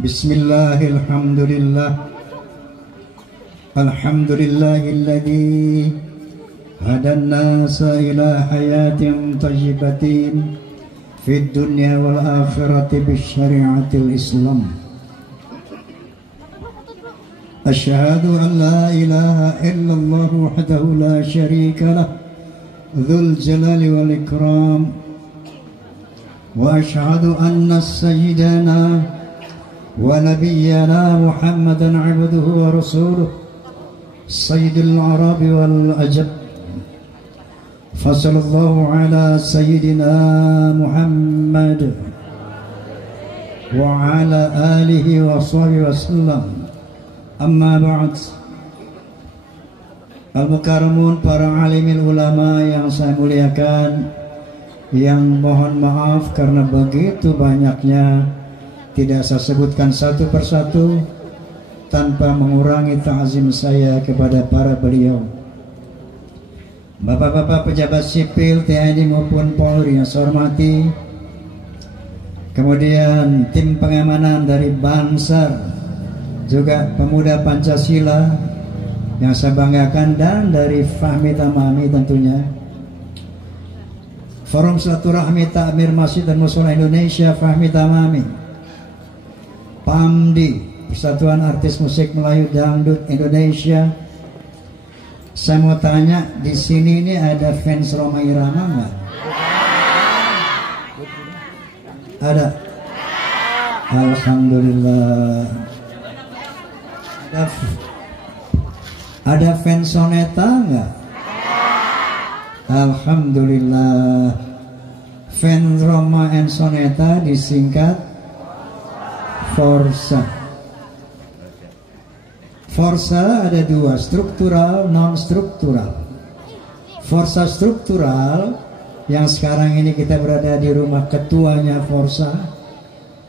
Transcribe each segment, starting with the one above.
Bismillahirrahmanirrahim. Alhamdulillahilladzi hadan nasa ila hayatin thayyibatin fid dunya wal akhirati bisyari'atil Islam. Asyhadu an la ilaha illallah wahdahu la syarika lah dzul jalali wal ikram. Wa asyhadu anna sayyidana wa nabiyyana Muhammadan abduhu wa rasuluh sayyidil arabi wal ajab. Fasallallahu ala sayyidina Muhammad wa ala alihi wa sahbihi wasallam. Amma ba'd. Al-Mukarramun, para alimil ulama yang saya muliakan, yang mohon maaf karena begitu banyaknya, tidak saya sebutkan satu persatu tanpa mengurangi ta'zim saya kepada para beliau. Bapak-bapak pejabat sipil TNI maupun Polri yang saya hormati, kemudian tim pengamanan dari Bansar, juga pemuda Pancasila yang saya banggakan, dan dari Fahmi Tamami tentunya, Forum Silaturahmi Takmir Masjid dan Mushola Indonesia Fahmi Tamami, PAMDI, Persatuan Artis Musik Melayu Dangdut Indonesia. Saya mau tanya, di sini ini ada fans Rhoma Irama nggak? Ada. Alhamdulillah. Ada fans Soneta nggak? Alhamdulillah. Fans Rhoma and Soneta disingkat Forsa. Forsa ada dua, struktural, non-struktural. Forsa struktural yang sekarang ini kita berada di rumah ketuanya Forsa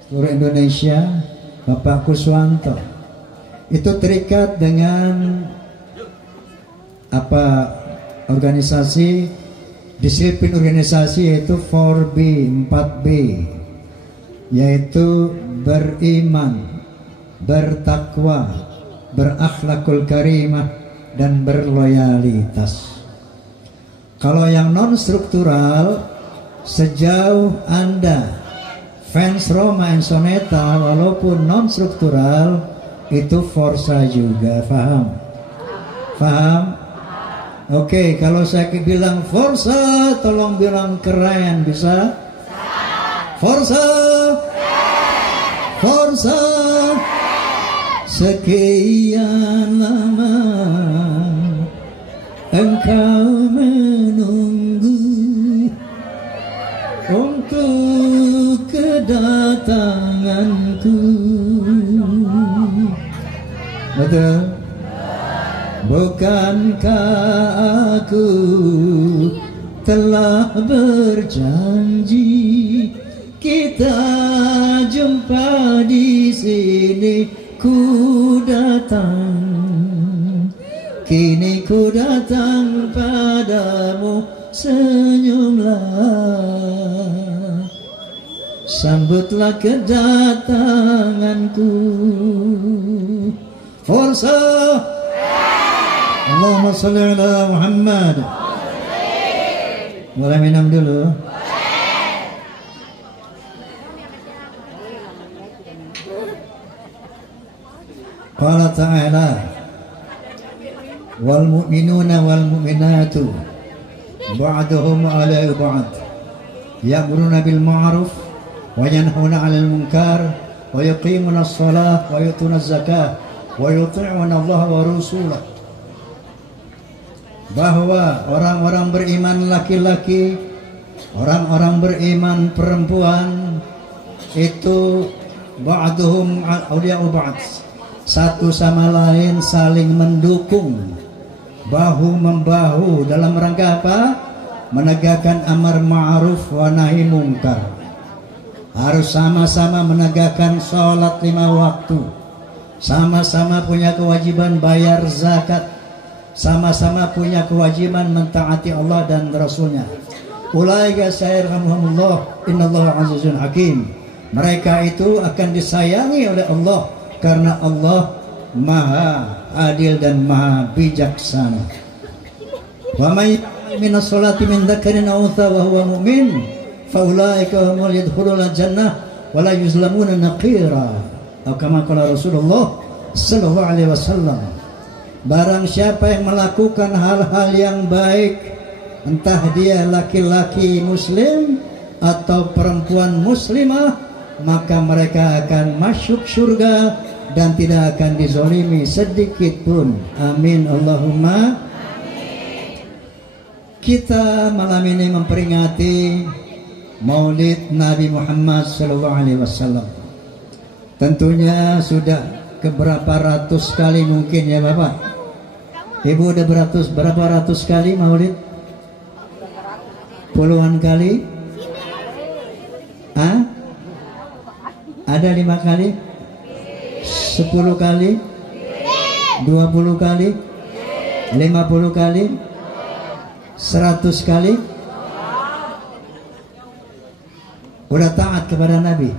seluruh Indonesia, Bapak Kuswanto. Itu terikat dengan organisasi, disiplin organisasi, yaitu 4B, 4B, yaitu beriman, bertakwa, berakhlakul karimah, dan berloyalitas. Kalau yang non struktural, sejauh Anda fans Rhoma and Soneta walaupun non struktural, itu Forsa juga, faham? Faham? Oke, kalau saya bilang Forsa, tolong bilang keren, bisa? Forsa! Forsa! Sekian lama engkau menunggu untuk kedatanganku. Betul? Bukankah aku telah berjanji kita jumpa di sini? Ku datang, kini ku datang padamu, senyumlah, sambutlah kedatanganku. Forsa! Allahumma salli ala Muhammad. Boleh minum dulu? Qala ta'ala, wal mu'minuna wal mu'minatu ba'duhum 'ala ba'd ya'muruna bil ma'ruf wa yanhauna 'anil munkar wa yuqimuna as-shalah wa yu'tuna az-zakah wa yuti'una Allah wa rasulahu. Bahwa orang-orang beriman laki-laki, orang-orang beriman perempuan itu ba'duhum awliya'u ba'd, satu sama lain saling mendukung, bahu membahu, dalam rangka apa? Menegakkan amar ma'ruf wa nahi mungkar. Harus sama-sama menegakkan sholat 5 waktu, sama-sama punya kewajiban bayar zakat, sama-sama punya kewajiban mentaati Allah dan Rasulnya. Ulaika sayarhamuhumullah innallaha azizun hakim. Mereka itu akan disayangi oleh Allah karena Allah Maha adil dan Maha bijaksana. Wa may ya'mal min as-salati min dzakarin aw untha wa huwa mu'min fa ulaika humul yadkhuluna jannah wa la yuzlamuna naqira. Atau kama qala Rasulullah sallallahu alaihi wasallam, barang siapa yang melakukan hal-hal yang baik, entah dia laki-laki muslim atau perempuan muslimah, maka mereka akan masuk surga dan tidak akan dizolimi sedikit pun. Amin Allahumma. Kita malam ini memperingati Maulid Nabi Muhammad SAW. Tentunya sudah keberapa ratus kali mungkin ya Bapak. Ibu udah berapa ratus kali Maulid? Puluhan kali? Hah? Ada 5 kali? 10 kali? 20 kali? 50 kali? 100 kali? Udah taat kepada Nabi?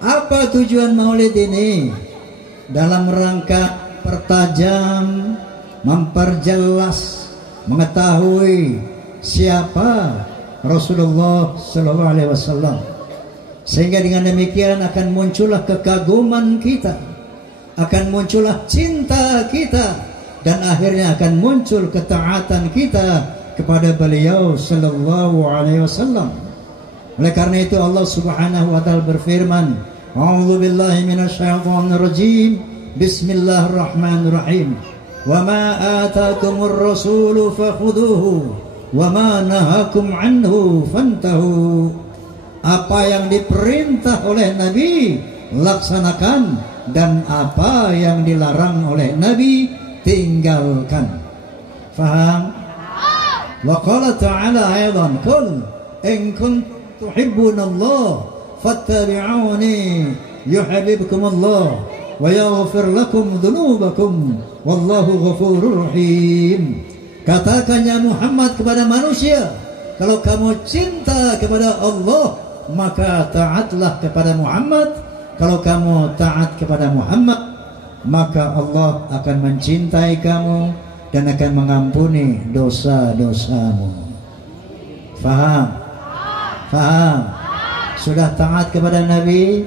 Apa tujuan Maulid ini? Dalam rangka pertajam, memperjelas, mengetahui siapa Rasulullah Sallallahu Alaihi Wasallam, sehingga dengan demikian akan muncullah kekaguman kita, akan muncullah cinta kita, dan akhirnya akan muncul ketaatan kita kepada beliau Sallallahu Alaihi Wasallam. Oleh karena itu Allah Subhanahu Wa Taala berfirman, A'udzu billahi minasyaitonir rajim. Bismillahirrahmanirrahim. Wa ma atakumur rasulu fakhuduhu wa ma nahakum anhu fantahu. Apa yang diperintah oleh Nabi laksanakan, dan apa yang dilarang oleh Nabi tinggalkan. Faham? Wa qala ta'ala aidan, qul in kuntum tuhibbunallah fattabi'uni yuhibbukumullah wa yaghfir lakum dhunubakum wallahu ghafurur rahim. Katakan ya Muhammad kepada manusia, kalau kamu cinta kepada Allah, maka taatlah kepada Muhammad. Kalau kamu taat kepada Muhammad, maka Allah akan mencintai kamu dan akan mengampuni dosa-dosamu. Faham? Faham? Sudah taat kepada Nabi?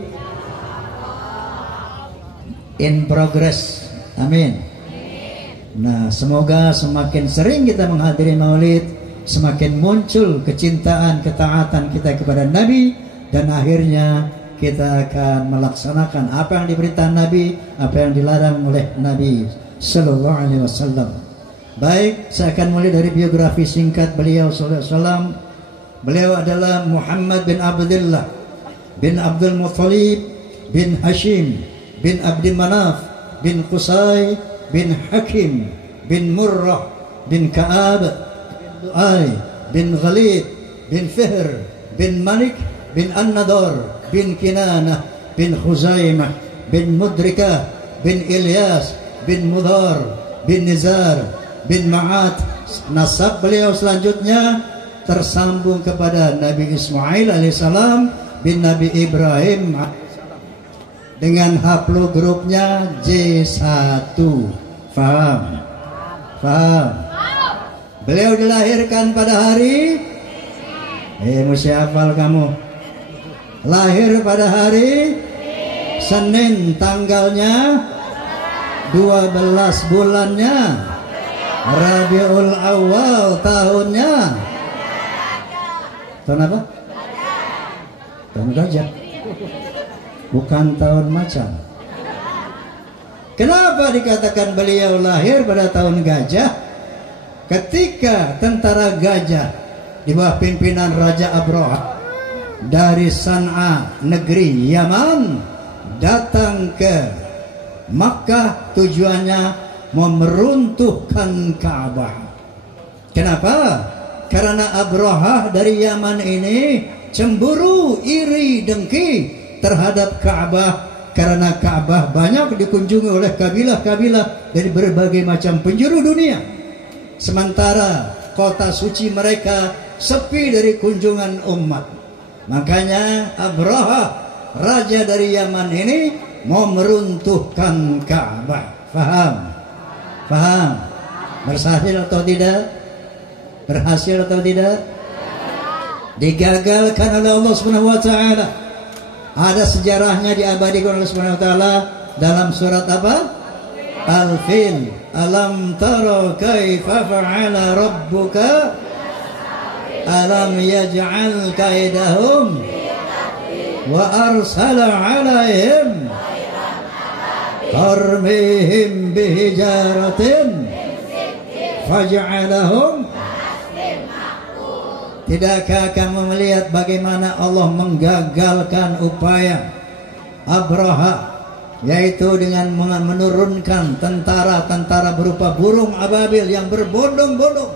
In progress. Amin. Nah, semoga semakin sering kita menghadiri Maulid, semakin muncul kecintaan, ketaatan kita kepada Nabi, dan akhirnya kita akan melaksanakan apa yang diberitakan Nabi, apa yang dilarang oleh Nabi Sallallahu Alaihi Wasallam. Baik, saya akan mulai dari biografi singkat beliau Sallallahu Alaihi Wasallam. Beliau adalah Muhammad bin Abdullah bin Abdul Muttalib bin Hashim bin Abdi Manaf bin Qusay bin Hakim bin Murrah bin Ka'ab bin Lu'ay bin Ghalid bin Fihr bin Malik bin An-Nadar bin Kinanah bin Khuzaimah bin Mudrikah bin Ilyas bin Mudhar bin Nizar bin Ma'at. Nasab beliau selanjutnya tersambung kepada Nabi Ismail alaihissalam bin Nabi Ibrahim dengan haplogrupnya J1. Faham? Faham? Beliau dilahirkan pada hari mesti hafal kamu. Lahir pada hari Senin, tanggalnya 12 bulannya Rabiul Awal, tahunnya tahun apa? Tahun gajah, bukan tahun macan. Kenapa dikatakan beliau lahir pada tahun gajah? Ketika tentara gajah di bawah pimpinan Raja Abraha dari San'a, negeri Yaman, datang ke Makkah, tujuannya memeruntuhkan Ka'bah. Kenapa? Karena Abraha dari Yaman ini cemburu, iri, dengki terhadap Ka'bah, karena Ka'bah banyak dikunjungi oleh kabilah-kabilah dari berbagai macam penjuru dunia, sementara kota suci mereka sepi dari kunjungan umat. Makanya Abraha, raja dari Yaman ini, mau meruntuhkan Ka'bah. Faham? Faham? Berhasil atau tidak? Berhasil atau tidak? Digagalkan oleh Allah Subhanahu wa taala. Ada sejarahnya diabadikan oleh Subhanahu wa taala dalam surat apa? Al-Fil. Alam tara kaifa fa'ala rabbuka alam yaj'al kaidahum wa arsala 'alaihim tarmihim bihijaratin faj'alahum. Tidakkah kamu melihat bagaimana Allah menggagalkan upaya Abraha, yaitu dengan menurunkan tentara-tentara berupa burung ababil yang berbondong-bondong,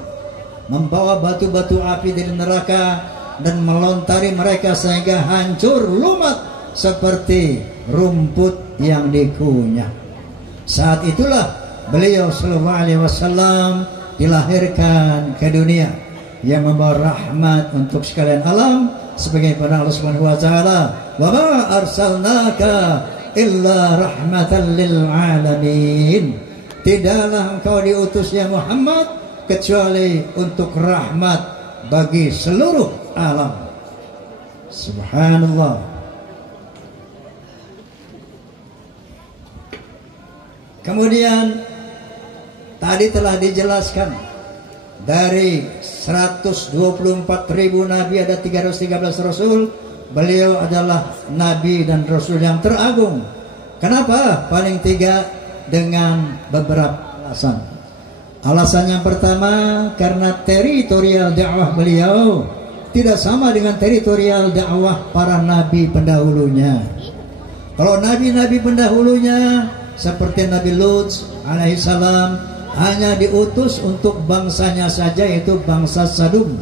membawa batu-batu api dari neraka dan melontari mereka sehingga hancur lumat seperti rumput yang dikunyah. Saat itulah beliau sallallahu alaihi wasallam dilahirkan ke dunia yang membawa rahmat untuk sekalian alam, sebagaimana Allah Subhanahu wa taala, "Wa ma arsalnaka illa rahmatan lil alamin." Tidaklah engkau diutus ya Muhammad kecuali untuk rahmat bagi seluruh alam. Subhanallah. Kemudian tadi telah dijelaskan dari 124.000 nabi ada 313 rasul. Beliau adalah nabi dan rasul yang teragung. Kenapa? Paling tiga dengan beberapa alasan. Alasan yang pertama, karena teritorial dakwah beliau tidak sama dengan teritorial dakwah para nabi pendahulunya. Kalau nabi-nabi pendahulunya seperti Nabi Lut alaihissalam hanya diutus untuk bangsanya saja, yaitu bangsa Sadum.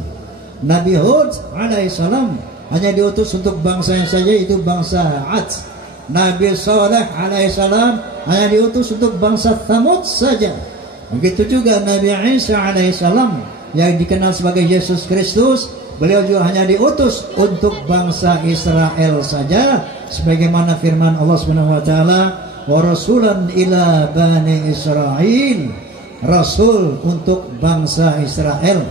Nabi Hud alaihissalam hanya diutus untuk bangsanya saja, yaitu bangsa Ad. Nabi Saleh alaihissalam hanya diutus untuk bangsa Thamud saja. Begitu juga Nabi Isa alaihissalam yang dikenal sebagai Yesus Kristus, beliau juga hanya diutus untuk bangsa Israel saja, sebagaimana firman Allah Subhanahu wa taala, "Wa rasulan ila bani Israil." Rasul untuk bangsa Israel.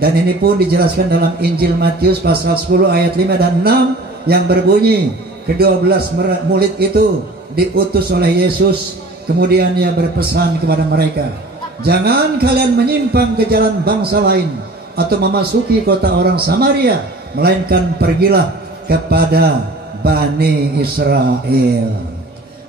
Dan ini pun dijelaskan dalam Injil Matius pasal 10 ayat 5 dan 6 yang berbunyi, ke-12 murid itu diutus oleh Yesus, kemudian ia berpesan kepada mereka, "Jangan kalian menyimpang ke jalan bangsa lain atau memasuki kota orang Samaria, melainkan pergilah kepada Bani Israel."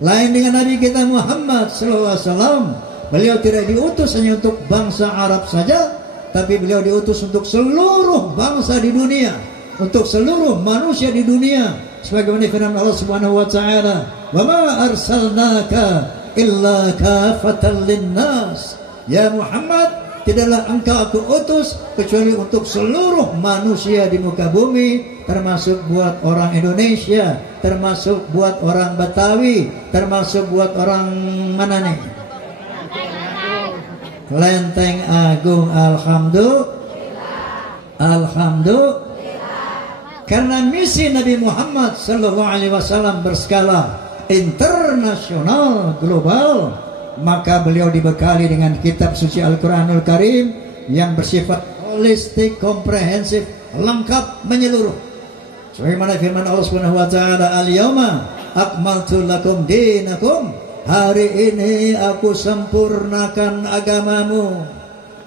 Lain dengan Nabi kita Muhammad SAW, beliau tidak diutus hanya untuk bangsa Arab saja, tapi beliau diutus untuk seluruh bangsa di dunia, untuk seluruh manusia di dunia, sebagaimana firman Allah Subhanahu wa taala, "Wa ma arsalnaka illa kafatan linnas." Ya Muhammad, tidaklah engkau aku utus kecuali untuk seluruh manusia di muka bumi, termasuk buat orang Indonesia, termasuk buat orang Betawi, termasuk buat orang mana nih? Lenteng Agung. Alhamdulillah. Karena misi Nabi Muhammad sallallahu alaihi wasallam berskala internasional, global, maka beliau dibekali dengan kitab suci Al-Quranul Karim yang bersifat holistik, komprehensif, lengkap, menyeluruh. Sebagaimana firman Allah Subhanahu wa taala, "Al-yauma akmaltu lakum dinakum." Hari ini aku sempurnakan agamamu.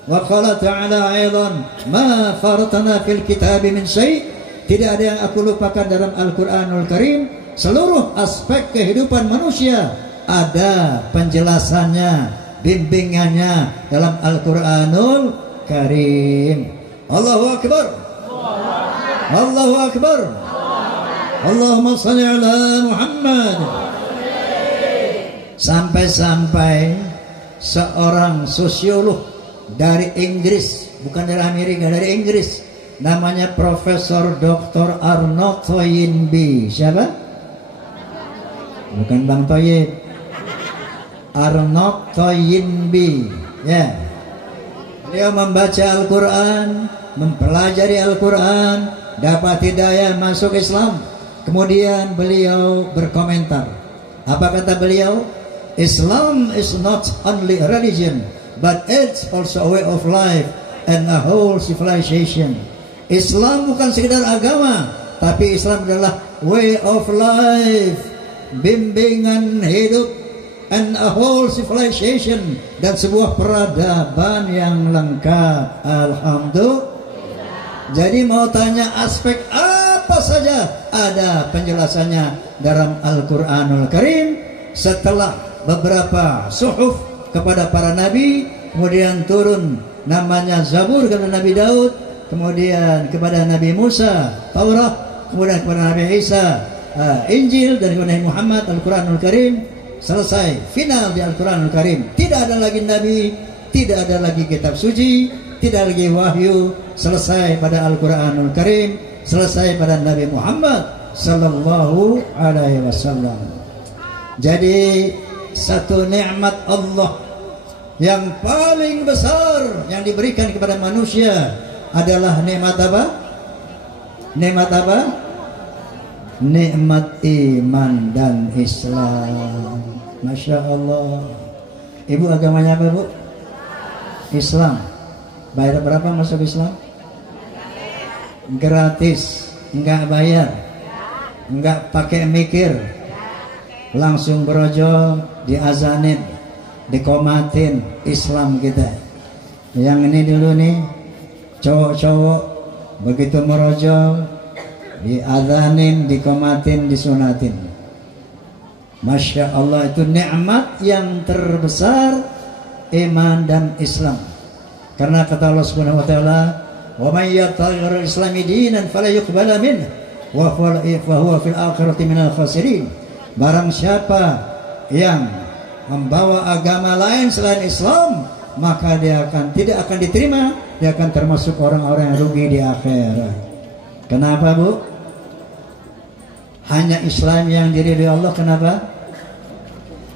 Wa qala ta'ala aidan, "Ma faratna fil kitabi min syai'." Tidak ada yang aku lupakan dalam Al-Quranul Karim. Seluruh aspek kehidupan manusia ada penjelasannya, bimbingannya dalam Al-Quranul Karim. Allahu Akbar. Allahu Akbar. Allahumma salli ala Muhammad. Sampai-sampai seorang sosiolog dari Inggris, bukan dari Amerika, dari Inggris, namanya Profesor Dr. Arnold Toynbee. Siapa? Bukan Bang Toyib, Arnold Toynbee. Beliau membaca Al-Quran, mempelajari Al-Quran, dapat hidayah masuk Islam. Kemudian beliau berkomentar. Apa kata beliau? Islam is not only a religion, but it's also a way of life and a whole civilization. Islam bukan sekedar agama, tapi Islam adalah way of life, bimbingan hidup, and a whole civilization, dan sebuah peradaban yang lengkap. Alhamdulillah. Jadi mau tanya aspek apa saja, ada penjelasannya dalam Al-Quranul Karim. Setelah beberapa suhuf kepada para nabi, kemudian turun namanya Zabur kepada Nabi Daud, kemudian kepada Nabi Musa Taurat, kemudian kepada Nabi Isa Injil, dan kepada Nabi Muhammad Al-Quranul Karim. Selesai, final di Al-Quranul Karim. Tidak ada lagi nabi, tidak ada lagi kitab suci, tidak lagi wahyu. Selesai pada Al-Quranul Karim, selesai pada Nabi Muhammad sallallahu alaihi wasallam. Jadi satu nikmat Allah yang paling besar yang diberikan kepada manusia adalah nikmat apa? Nikmat apa? Nikmat iman dan Islam. Masya Allah. Ibu agamanya apa, Bu? Islam. Bayar berapa masuk Islam? Gratis, enggak bayar, enggak pakai mikir, langsung berojo, diazanin, dikomatin. Islam kita. Yang ini dulu nih, cowok-cowok begitu merojo, diazanin, dikomatin, disunatin. Masya Allah, itu nikmat yang terbesar, iman dan Islam. Karena kata Allah Subhanahu wa taala, "Wa may yabtaghi ghayra al-islami dinan fala yuqbala minhu wa huwa fil akhirati minal khasirin." Barang siapa yang membawa agama lain selain Islam, maka dia tidak akan diterima, dia akan termasuk orang-orang yang rugi di akhirat. Kenapa, Bu? Hanya Islam yang diridhoi Allah. Kenapa?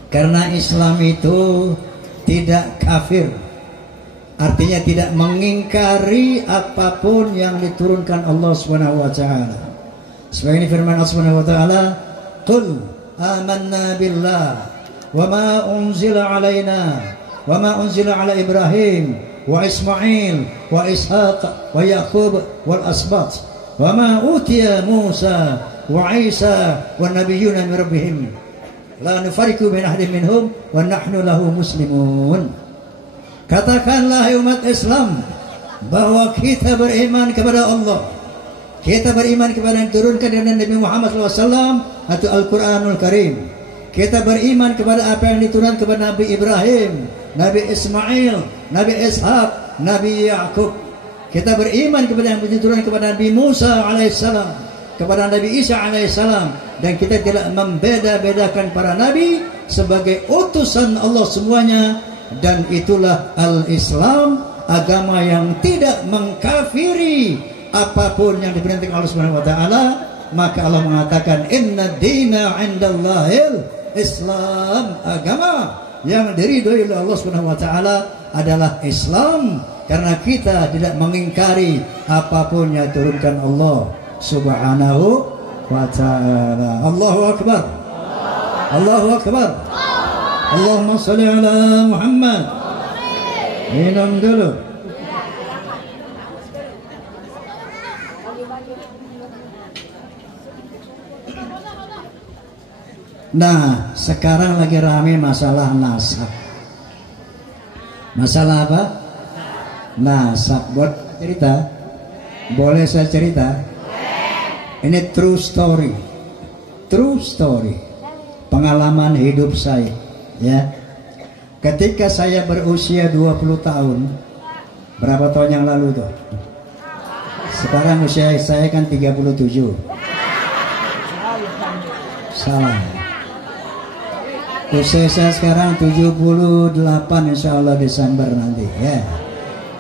Karena Islam itu tidak kafir, artinya tidak mengingkari apapun yang diturunkan Allah Subhanahu wa taala. Sebagai firman Allah Subhanahu wa taala, "Qul amanna billah wa ma unzila alaina wa ma unzila ala Ibrahim wa Ismail wa Ishaq wa Yaqub wal asbat wa ma utiya Musa wa Isa wa nabiyyuna min rabbihim la nufariqu baina ahadin minhum wa nahnu lahu muslimun." Katakanlah umat Islam bahwa kita beriman kepada Allah, kita beriman kepada yang diturunkan dari Nabi Muhammad SAW atau Al-Quranul Karim. Kita beriman kepada apa yang diturunkan kepada Nabi Ibrahim, Nabi Ismail, Nabi Ishaq, Nabi Yaqub. Kita beriman kepada yang diturunkan kepada Nabi Musa alaihissalam, kepada Nabi Isa alaihissalam, dan kita tidak membeda-bedakan para nabi sebagai utusan Allah semuanya. Dan itulah al-Islam, agama yang tidak mengkafiri apapun yang diperintahkan Allah Subhanahu wa taala. Maka Allah mengatakan, "Inna dina 'indallahil Islam." Agama yang diridhoi oleh Allah Subhanahu wa taala adalah Islam, karena kita tidak mengingkari apapun yang diturunkan Allah Subhanahu wa taala. Allahu akbar. Allahu akbar. Allahumma salli ala Muhammad. Minum dulu. Nah, sekarang lagi rame masalah nasab. Masalah apa? Nasab. Buat cerita? Boleh saya cerita? Ini true story. True story. Pengalaman hidup saya. Ya, ketika saya berusia 20 tahun, berapa tahun yang lalu tuh? Sekarang usia saya kan 37. Salah. Usia saya sekarang 78, insya Allah Desember nanti. Ya,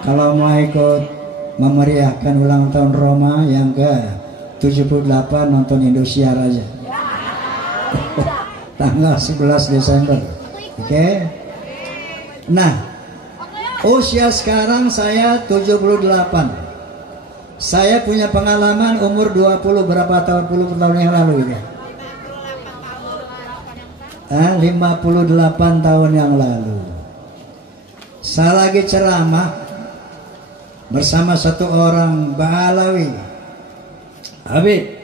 kalau mau ikut memeriahkan ulang tahun Roma yang ke 78, nonton Indosiar aja. Tanggal 11 Desember. Oke. Nah, usia sekarang saya 78. Saya punya pengalaman umur 20 berapa tahun, 20 tahun yang lalu ini. 58 tahun yang lalu. Saya lagi ceramah bersama satu orang Ba'alawi Habib.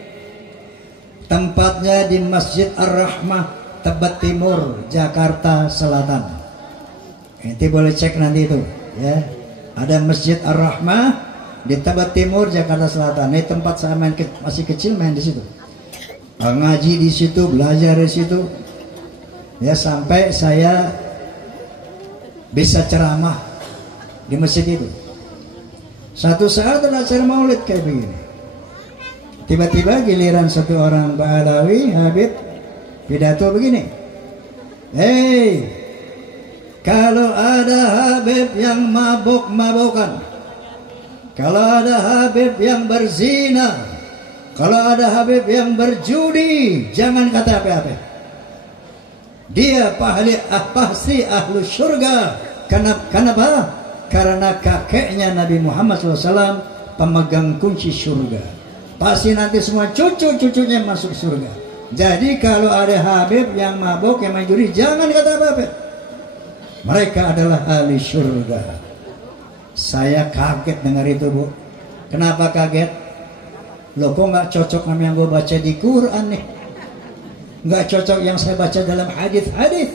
Tempatnya di Masjid Ar-Rahmah, Tebet Timur, Jakarta Selatan. Nanti boleh cek nanti itu ya. Ada Masjid Ar-Rahmah di Tebet Timur, Jakarta Selatan. Ini tempat saya masih kecil main di situ. Ngaji di situ, belajar di situ. Ya sampai saya bisa ceramah di masjid itu. Satu saat ada acara maulid kayak begini. Tiba-tiba giliran satu orang Ba'alawi Habib pidato begini. Hei, kalau ada Habib yang mabuk-mabukan, kalau ada Habib yang berzina, kalau ada Habib yang berjudi, jangan kata apa-apa. Dia pasti ahlu surga. Kenapa? Karena kakeknya Nabi Muhammad SAW pemegang kunci surga. Pasti nanti semua cucu-cucunya masuk surga. Jadi kalau ada Habib yang mabuk, yang mencuri, jangan kata apa-apa. Mereka adalah ahli surga. Saya kaget dengar itu, Bu. Kenapa kaget? Loh kok nggak cocok sama yang gue baca di Quran nih? Nggak cocok yang saya baca dalam hadis-hadis.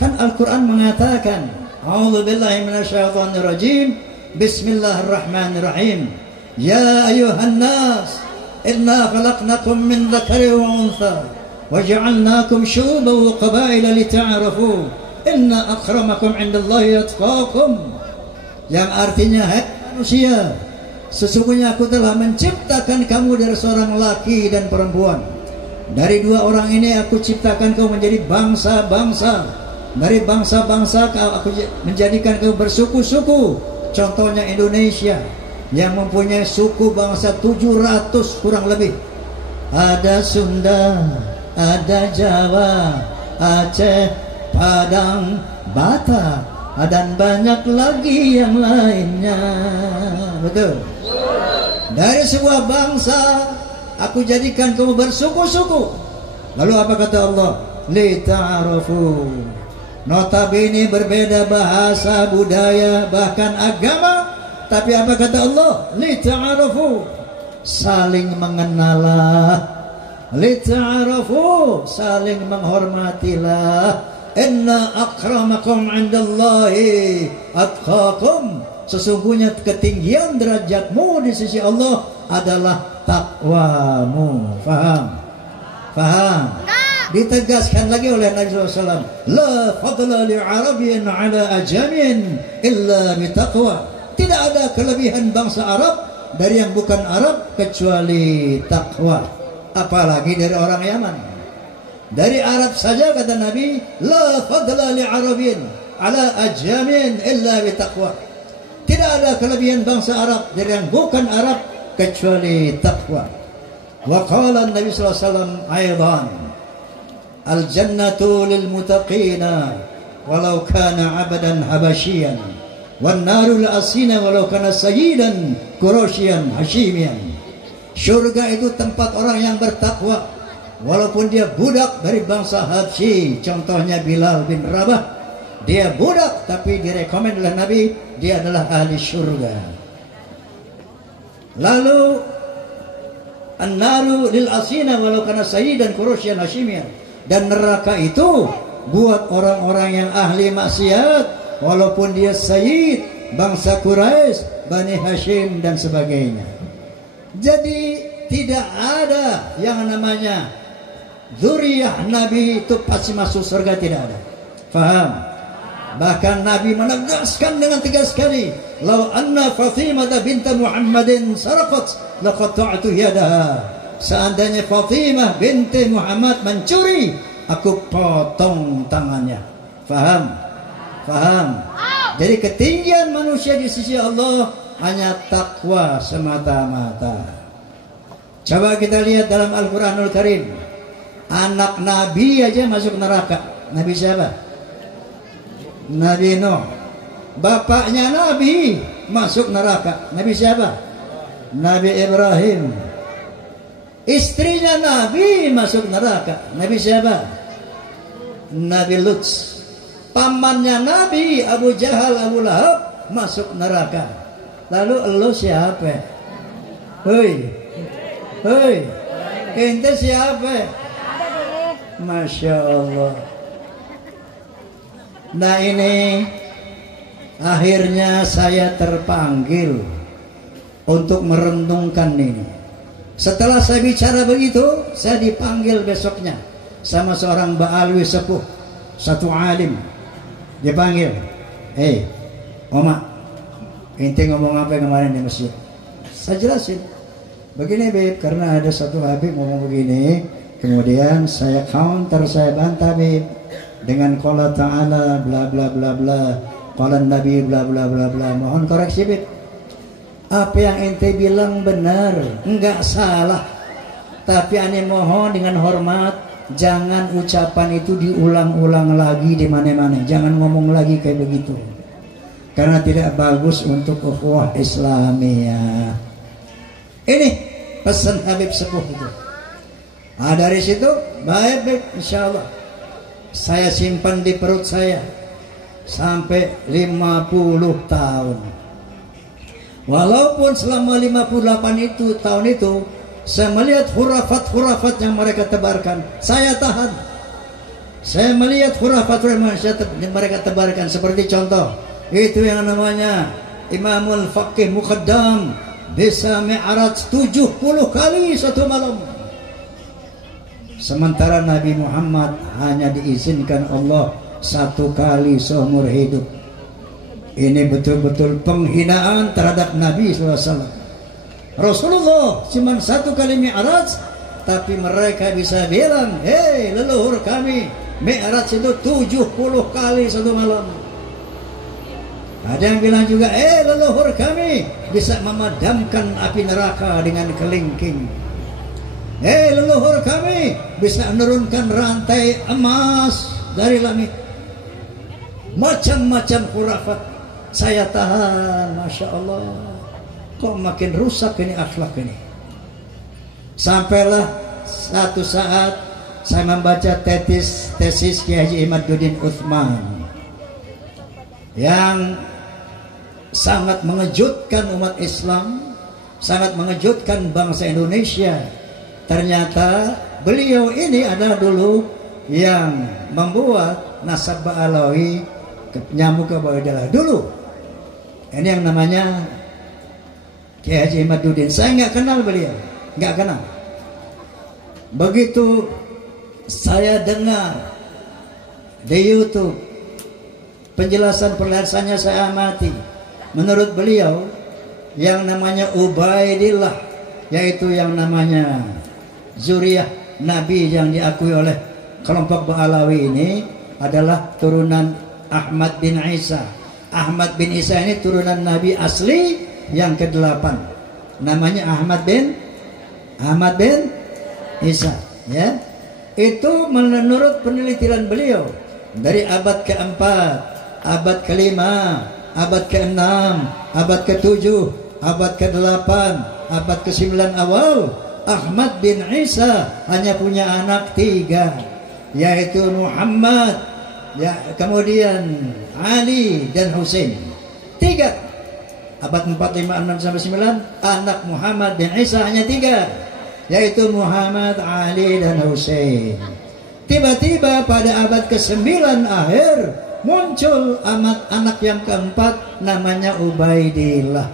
Kan Al-Quran mengatakan, A'udzubillahi minasyaitonirrajim, Bismillahirrahmanirrahim. Ya ayuhan nas, inna khalaqnakum min dzakari wa untha, wa ja'alnakum syu'uban wa qabaila lita'arafu, inna akramakum 'indallahi atqakum. Yang artinya, hai manusia, sesungguhnya aku telah menciptakan kamu dari seorang laki dan perempuan. Dari dua orang ini aku ciptakan kau menjadi bangsa-bangsa. Dari bangsa-bangsa aku menjadikan kau bersuku-suku. Contohnya Indonesia yang mempunyai suku bangsa 700 kurang lebih. Ada Sunda, ada Jawa, Aceh, Padang, Batak, dan banyak lagi yang lainnya. Betul? Dari sebuah bangsa aku jadikan kamu bersuku-suku. Lalu apa kata Allah? Lita'arafu. Notabene berbeda bahasa, budaya, bahkan agama. Tapi apa kata Allah? Lita'arafu. Saling mengenalah. Lita'arafu. Saling menghormatilah. Inna akramakum 'indallahi atqakum. Sesungguhnya ketinggian derajatmu di sisi Allah adalah takwamu. Faham? Faham? Ditegaskan lagi oleh Nabi SAW, la fadla li'arabiyyin 'ala ajamin illa bitaqwa. Tidak ada kelebihan bangsa Arab dari yang bukan Arab kecuali takwa. Apalagi dari orang Yaman. Dari Arab saja kata Nabi, la fadla li'arabiyyin 'ala ajamin illa bitaqwa. Tidak ada kelebihan bangsa Arab dari yang bukan Arab kecuali takwa. Wa qala Nabi sallallahu alaihi wasallam aidan, al jannatu lil muttaqina walau kana 'abdan habasyian wan naru lil asina walau kana sayyidan quraisyan hashimian. Surga itu tempat orang yang bertakwa walaupun dia budak dari bangsa Habsyi. Contohnya Bilal bin Rabah. Dia budak tapi direkomend oleh Nabi, dia adalah ahli surga. Lalu an-naru lil asina walau kana sayyidan quraisyan hashimian. Dan neraka itu buat orang-orang yang ahli maksiat walaupun dia sayyid bangsa Quraisy, Bani Hashim dan sebagainya. Jadi tidak ada yang namanya zuriyah Nabi itu pasti masuk surga, tidak ada. Faham? Bahkan Nabi menegaskan dengan tegas sekali, "Lau anna Fatimah binta Muhammadin sarqat laqata'tu yadaha." Seandainya Fatimah binti Muhammad mencuri, aku potong tangannya. Faham? Faham? Jadi ketinggian manusia di sisi Allah hanya takwa semata-mata. Coba kita lihat dalam Al-Quranul Karim. Anak Nabi aja masuk neraka. Nabi siapa? Nabi Nuh. Bapaknya Nabi masuk neraka. Nabi siapa? Nabi Ibrahim. Istrinya Nabi masuk neraka. Nabi siapa? Nabi Lut. Pamannya Nabi Abu Jahal, Abu Lahab masuk neraka. Lalu elu siapa? Hei, hei, ente siapa? Masya Allah. Nah ini akhirnya saya terpanggil untuk merenungkan ini. Setelah saya bicara begitu, saya dipanggil besoknya sama seorang ba'alwi sepuh, satu alim. Dipanggil, Oma, ente ngomong apa kemarin di masjid? Saya jelasin, begini Beb, karena ada satu Habib ngomong begini, kemudian saya counter, saya bantah Beb dengan qala ta'ala bla bla bla bla, qala nabi bla bla bla bla. Mohon koreksi Beb, apa yang ente bilang benar, enggak salah, tapi ane mohon dengan hormat, jangan ucapan itu diulang-ulang lagi di mana-mana. Jangan ngomong lagi kayak begitu, karena tidak bagus untuk ukhuwah Islamiyah. Ini pesan Habib sepuh itu. Dari situ baik, insya Allah saya simpan di perut saya sampai 50 tahun. Walaupun selama 58 tahun itu saya melihat khurafat-khurafat yang mereka tebarkan, saya tahan. Saya melihat khurafat yang mereka tebarkan, seperti contoh itu yang namanya Imamul Faqih Muqaddam bisa mi'raj 70 kali satu malam. Sementara Nabi Muhammad hanya diizinkan Allah 1 kali seumur hidup. Ini betul-betul penghinaan terhadap Nabi SAW. Rasulullah cuma 1 kali mi'raj, tapi mereka bisa bilang, hei leluhur kami, mi'raj itu 70 kali satu malam. Ada yang bilang juga, leluhur kami bisa memadamkan api neraka dengan kelingking. Leluhur kami bisa menurunkan rantai emas dari langit. Macam-macam khurafat saya tahan. Masya Allah, kok makin rusak ini akhlak ini. Sampailah satu saat saya membaca tesis Kiai Haji Imaduddin Utsman yang sangat mengejutkan umat Islam, sangat mengejutkan bangsa Indonesia. Ternyata beliau ini adalah dulu yang membuat nasab Ba'alawi nyambung ke Ba'udillah dulu. Ini yang namanya Kiai Haji Imaduddin. Saya nggak kenal beliau, nggak kenal. Begitu saya dengar di YouTube penjelasannya, saya amati. Menurut beliau yang namanya Ubaidillah, yaitu yang namanya zuriyah Nabi yang diakui oleh kelompok Ba'alawi ini adalah turunan Ahmad bin Isa. Ahmad bin Isa ini turunan Nabi asli yang ke-8. Namanya Ahmad bin Isa, ya. Itu menurut penelitian beliau dari abad ke-4, abad ke-5, abad ke-6, abad ke-7, abad ke-8, abad ke-9 awal, Ahmad bin Isa hanya punya anak 3, yaitu Muhammad, ya, kemudian Ali dan Husain. 3. Abad 4, 5, 6 sampai 9, anak Muhammad bin Isa hanya 3, yaitu Muhammad, Ali dan Husain. Tiba-tiba pada abad ke-9 akhir muncul anak yang ke-4 namanya Ubaidillah.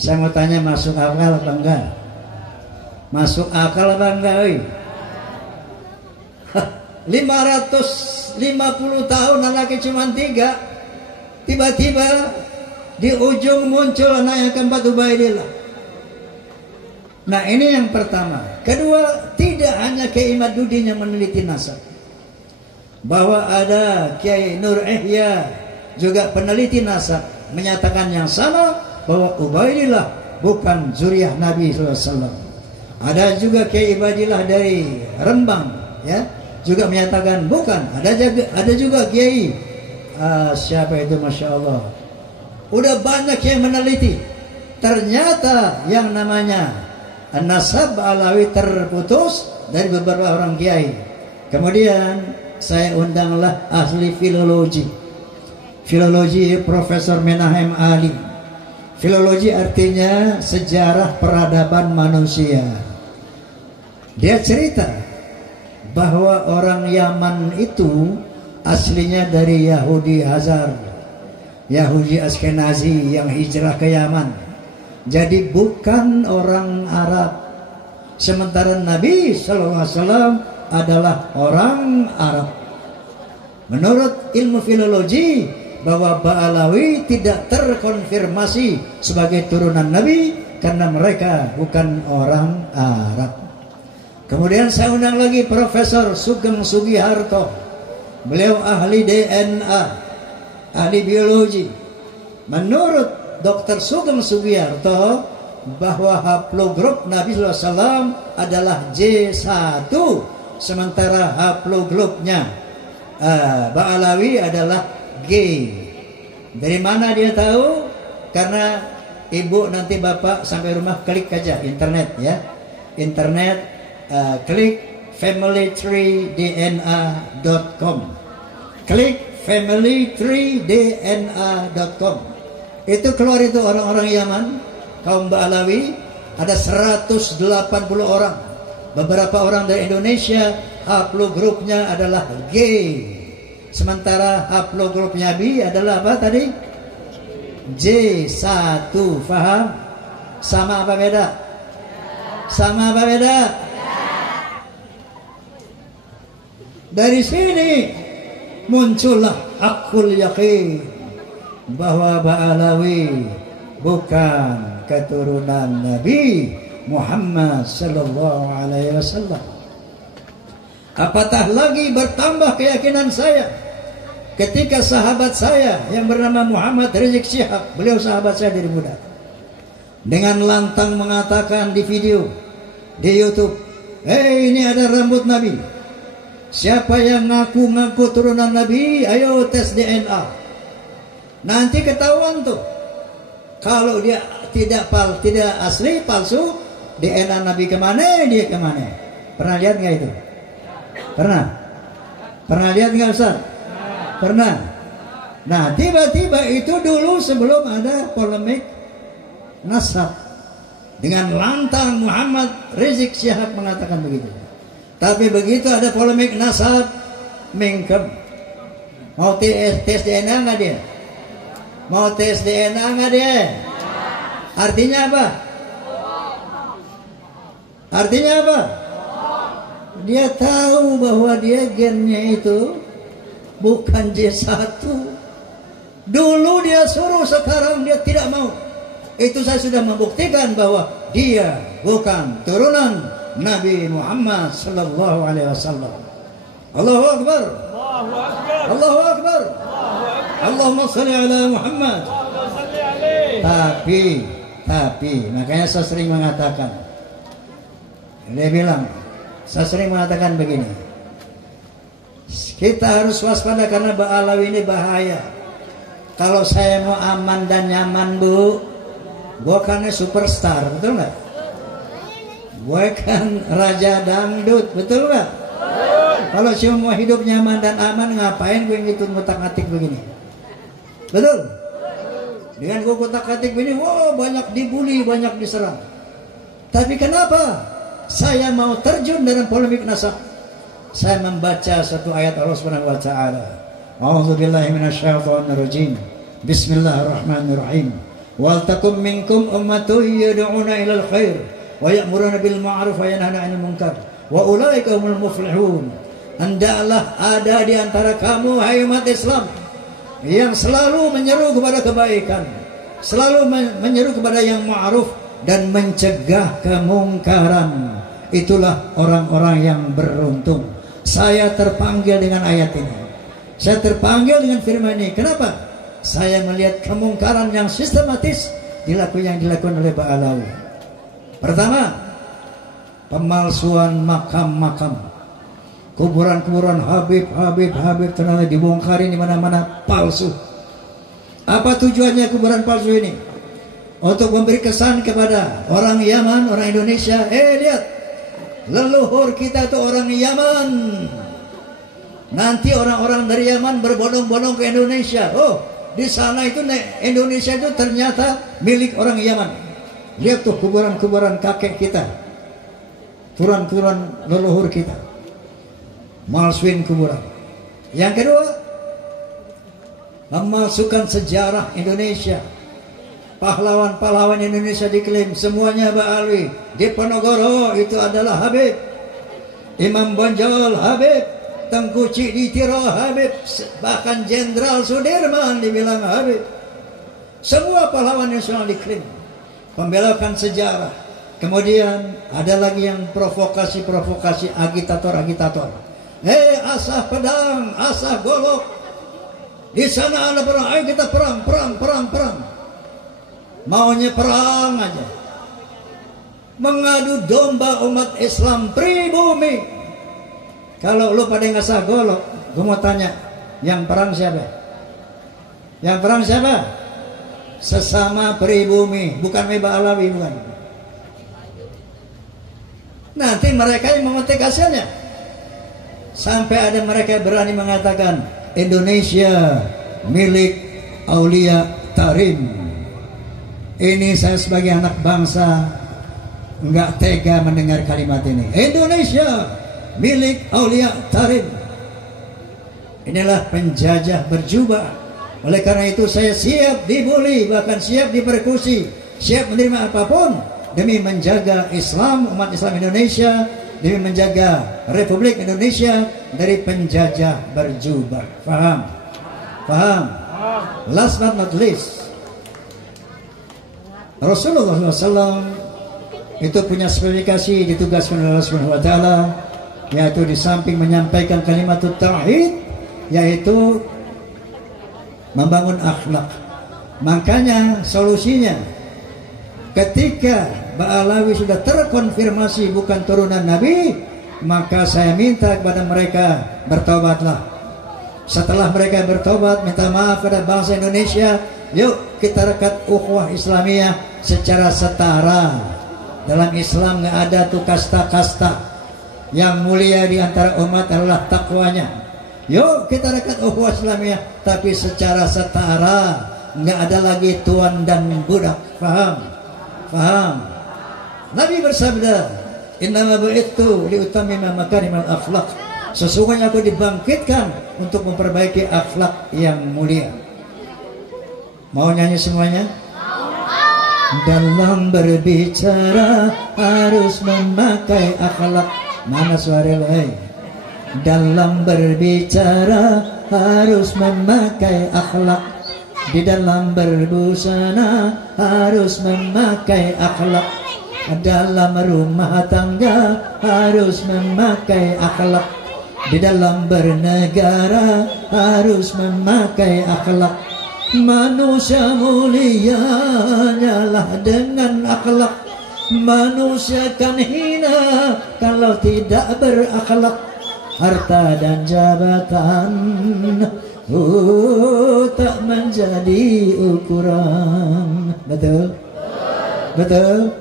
Saya mau tanya, masuk akal apa enggak? Masuk akal apa enggak? 550 tahun anaknya cuma 3. Tiba-tiba di ujung muncul anak yang ke-4 Ubaidillah. Nah ini yang pertama. Kedua, tidak hanya Kiai Imaduddin yang meneliti nasab, bahwa ada Kiai Nur Ihya juga peneliti nasab menyatakan yang sama, bahwa Ubaidillah bukan zuriyah Nabi SAW. Ada juga Kiai Ibadillah dari Rembang, ya, juga menyatakan bukan. Ada juga Kiai siapa itu, Masya Allah, udah banyak yang meneliti. ternyata yang namanya nasab Alawi terputus dari beberapa orang kiai. Kemudian saya undanglah ahli filologi. Filologi Profesor Menahem Ali. Filologi artinya sejarah peradaban manusia. Dia cerita bahwa orang Yaman itu aslinya dari Yahudi Hazar, Yahudi Askenazi yang hijrah ke Yaman. Jadi bukan orang Arab. Sementara Nabi SAW adalah orang Arab. Menurut ilmu filologi, bahwa Ba'alawi tidak terkonfirmasi sebagai turunan Nabi karena mereka bukan orang Arab. Kemudian saya undang lagi Profesor Sugeng Sugiharto. Beliau ahli DNA, ahli biologi. Menurut Dr. Sugeng Sugiharto, bahwa haplogrup Nabi SAW adalah J1, sementara haplogrupnya Ba'alawi adalah G. Dari mana dia tahu? Karena ibu nanti bapak sampai rumah klik aja internet ya, internet, klik familytreedna.com, klik familytreedna.com. Itu keluar itu orang-orang Yaman, kaum Ba'alawi, ada 180 orang. Beberapa orang dari Indonesia, haplogrupnya adalah G. Sementara haplogrupnya B adalah apa tadi? J1. Faham? Sama apa beda? Sama apa beda? Dari sini muncullah akul yakin bahwa Ba'alawi bukan keturunan Nabi Muhammad sallallahu alaihi wasallam. Apatah lagi bertambah keyakinan saya ketika sahabat saya yang bernama Muhammad Rizik Syihab, beliau sahabat saya dari muda, dengan lantang mengatakan di video di YouTube, ini ada rambut Nabi. Siapa yang ngaku-ngaku turunan Nabi, ayo tes DNA. Nanti ketahuan tuh kalau dia tidak asli, palsu, DNA Nabi kemana, dia kemana. Pernah lihat nggak itu? Pernah lihat nggak Ustaz? Pernah. Nah tiba-tiba itu dulu sebelum ada polemik nasab, dengan lantang Muhammad Rizik Syihab mengatakan begitu. Tapi begitu ada polemik nasab, mingkem. Mau tes DNA nggak dia? Mau tes DNA nggak dia? Artinya apa? Artinya apa? Dia tahu bahwa dia gennya itu bukan J1. Dulu dia suruh, sekarang dia tidak mau. Itu saya sudah membuktikan bahwa dia bukan turunan Nabi Muhammad sallallahu alaihi wasallam. Allahu Akbar. Allahu Akbar. Allahu Akbar. Allahumma salli ala Muhammad. Tapi makanya saya sering mengatakan, dia bilang, saya sering mengatakan begini, kita harus waspada karena Ba'alawi ini bahaya. Kalau saya mau aman dan nyaman bu, gue kan superstar, betul nggak? Gue kan raja dangdut, betul nggak? Kalau cuma mau hidup nyaman dan aman, ngapain gue ngitun ngutak-ngatik begini? Betul? Dengan gue kutak-katik begini, wow, banyak dibully, banyak diserang. Tapi kenapa saya mau terjun dalam polemik nasab? Saya membaca satu ayat Allah Subhanahu wa taala. A'udzubillahi minasyaitonir rajim. Bismillahirrahmanirrahim. Wal takum minkum ummatun yad'una ilal khair wa ya'muruna bil ma'ruf wa yanhauna 'anil munkar wa ulaika humul muflihun. Hendaklah ada di antara kamu, hai umat Islam, yang selalu menyeru kepada kebaikan, selalu menyeru kepada yang ma'ruf dan mencegah kemungkaran. Itulah orang-orang yang beruntung. Saya terpanggil dengan ayat ini. Saya terpanggil dengan firman ini. Kenapa? Saya melihat kemungkaran yang sistematis dilakukan oleh Ba'alawi. Pertama, pemalsuan makam-makam. Kuburan-kuburan Habib ternyata dibongkarin di mana-mana palsu. Apa tujuannya kuburan palsu ini? untuk memberi kesan kepada orang Yaman, orang Indonesia, lihat, leluhur kita itu orang Yaman. Nanti orang-orang dari Yaman berbondong-bondong ke Indonesia. Oh, di sana itu Indonesia itu ternyata milik orang Yaman. Lihat tuh kuburan-kuburan kakek kita, turunan-turunan leluhur kita, malsuin kuburan. Yang kedua, memasukkan sejarah Indonesia. Pahlawan-pahlawan Indonesia diklaim semuanya Ba'alwi. Diponegoro itu adalah Habib, Imam Bonjol Habib, Tengku Cikditiro Habib, bahkan Jenderal Sudirman dibilang Habib. Semua pahlawan nasional diklaim. Pembelokan sejarah. Kemudian ada lagi yang provokasi-provokasi, agitator-agitator. Asah pedang, asah golok. Di sana ada perang, ayo kita perang. Maunya perang aja. Mengadu domba umat Islam pribumi. Kalau lu pada ngasah golok, gue mau tanya, yang perang siapa? Yang perang siapa? Sesama pribumi, bukan Meba Alawi, bukan. Nanti mereka yang memetik hasilnya. Sampai ada mereka berani mengatakan Indonesia milik Aulia Tarim. Ini saya sebagai anak bangsa nggak tega mendengar kalimat ini. Indonesia milik Aulia Tarim. Inilah penjajah berjubah. Oleh karena itu saya siap dibully, bahkan siap dipersekusi, siap menerima apapun demi menjaga Islam, umat Islam Indonesia, demi menjaga Republik Indonesia dari penjajah berjubah. Faham? Faham? Last but not least, Rasulullah SAW itu punya spesifikasi, ditugaskan oleh Allah Subhanahu Wa Taala, yaitu di samping menyampaikan kalimat tauhid, yaitu membangun akhlak. Makanya solusinya, ketika Ba'alawi sudah terkonfirmasi bukan turunan Nabi, maka saya minta kepada mereka bertobatlah. Setelah mereka bertobat, minta maaf kepada bangsa Indonesia. Yuk kita rekat ukhuwah Islamiyah secara setara. Dalam Islam nggak ada tuh kasta-kasta. Yang mulia di antara umat adalah takwanya. Yuk kita rekat ukhuwah Islamiyah, tapi secara setara, nggak ada lagi tuan dan budak. Faham? Faham? Nabi bersabda, innama bu'ithu liutammima makarimal akhlaq. Sesungguhnya aku dibangkitkan untuk memperbaiki akhlak yang mulia. Mau nyanyi semuanya? Dalam berbicara harus memakai akhlak. Mana suara lo? Dalam berbicara harus memakai akhlak. Di dalam berbusana harus memakai akhlak. Dalam rumah tangga harus memakai akhlak. Di dalam bernegara harus memakai akhlak. Manusia mulia hanyalah dengan akhlak. Manusia kan hina kalau tidak berakhlak. Harta dan jabatan tak menjadi ukuran. Betul? Betul?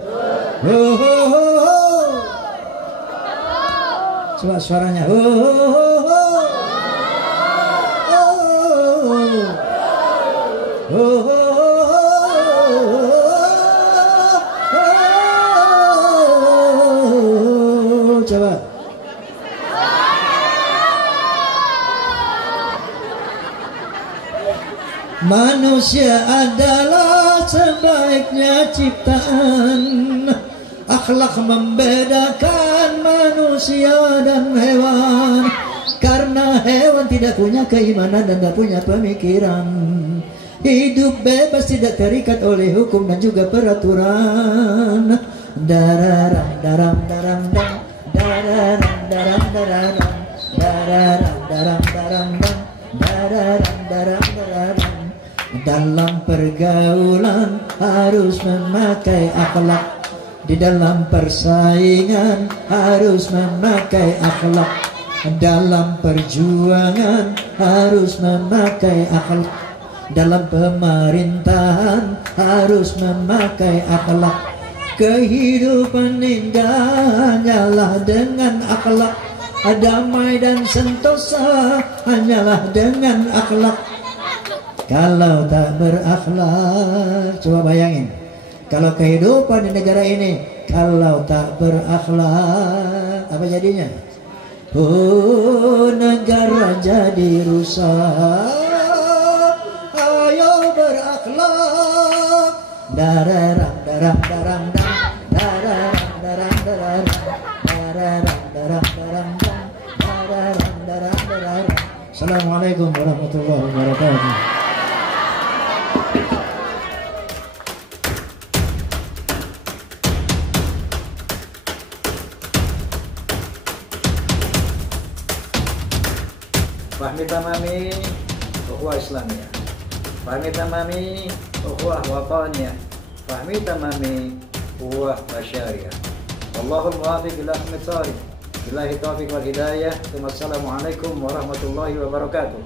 Coba suaranya. Coba. Manusia adalah sebaiknya ciptaan. Akhlak membedakan manusia dan hewan. Karena hewan tidak punya keimanan dan tidak punya pemikiran. Hidup bebas tidak terikat oleh hukum dan juga peraturan. Dararam daram daram dam, dararam daram daram, dararam daram daram dam, dararam daram daram. Dalam pergaulan harus memakai akhlak. Di dalam persaingan harus memakai akhlak. Dalam perjuangan harus memakai akhlak. dalam pemerintahan harus memakai akhlak. Kehidupan indah hanyalah dengan akhlak, damai dan sentosa hanyalah dengan akhlak. Kalau tak berakhlak, coba bayangin, kalau kehidupan di negara ini kalau tak berakhlak, apa jadinya? Oh, negara jadi rusak. Ayo berakhlak. Dararang darang darang darang darang darang darang darang darang darang darang darang darang. Assalamualaikum warahmatullahi wabarakatuh. Fahmi tamami ukhuwah Islamiyah, fahmi tamami ukhuwah wataniyah, fahmi tamami ukhuwah basyariyah. Wallahul muwaffiq ila ahmad thari. Billahi taufiq wal hidayah. Wassalamualaikum warahmatullahi wabarakatuh.